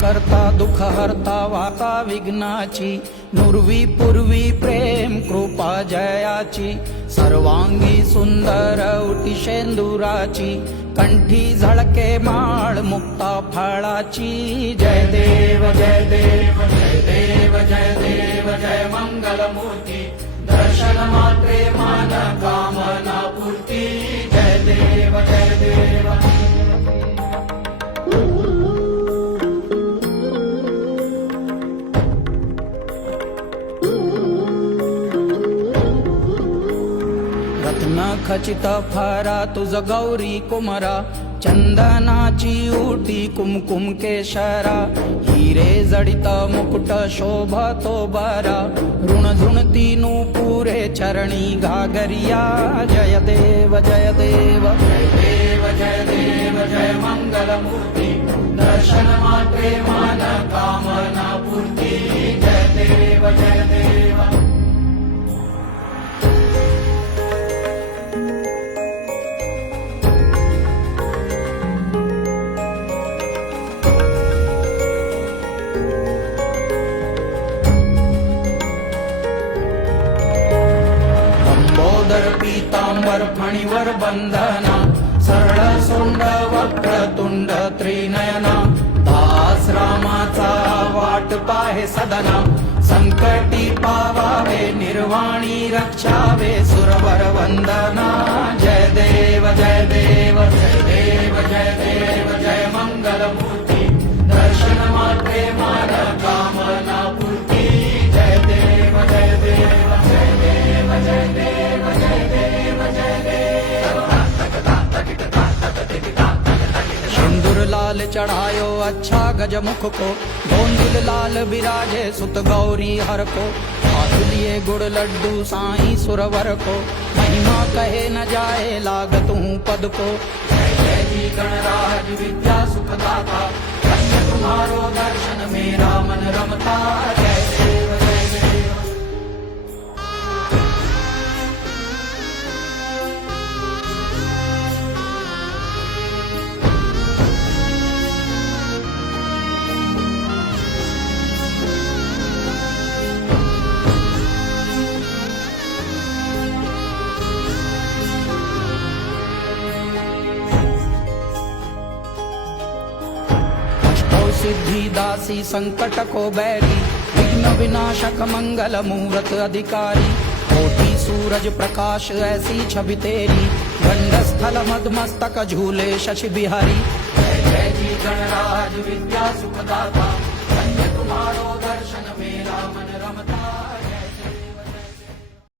करता दुःख हरता वाता विघ्नाची नुरवी पूर्वी प्रेम कृपा जयाची सर्वांगी सुंदर उटी शेंदुराची कंठी झळके माळ मुक्ता फळाची जय देव जय देव जय देव जय देव जय मंगल मूर्ती दर्शन मात्रे मान कामना पूर्ती जय देव जय देव रत्न खचित फारा तुझ गौरी कुमरा चंदनाची उटी कुमकुम केशरा हिरे जडित मुकुट शोभतो बरा ऋण झुणती पुरे चरणी घागरिया जय देव जय देव जय देव जय देव जय मंगल मूर्ती दर्शन मात्रे मान कामना पूर्ती जय देव जय देव पीतांबर फणीवर बंधना सरळ सोंड वक्रतुंड त्रिनयना दास रामाचा वाट पाहे सदना संकटी पावावे निर्वाणी रक्षावे सुरवर वंदना जय देव जय देव जय देव जय देव जय मंगल मूर्ती दर्शन मात्रे मान कामना पूर्ती जय देव जय देव जय देव जय देव जय देव जय देव सिंदूर लाल चढ़ायो अच्छा गजमुख को गोंदिल लाल बिराजे सुत गौरी हर को हाथ लिए गुड़ लड्डू साईं सुरवर को महिमा कहे न जाए लागत हूँ पद को जय जय जी गणराज विद्या सुखदाता धन्य तुम्हारो दर्शन मेरा मन रमता जय देव जय देव सिद्धि दासी संकट को बैरी विघ्न विनाशक मंगल मूरत अधिकारी कोटि सूरज प्रकाश ऐसी छवि तेरी गंड स्थल मदमस्तक झूले शशि बिहारी जय जय जी गणराज विद्या सुखदाता धन्य तुम्हारो दर्शन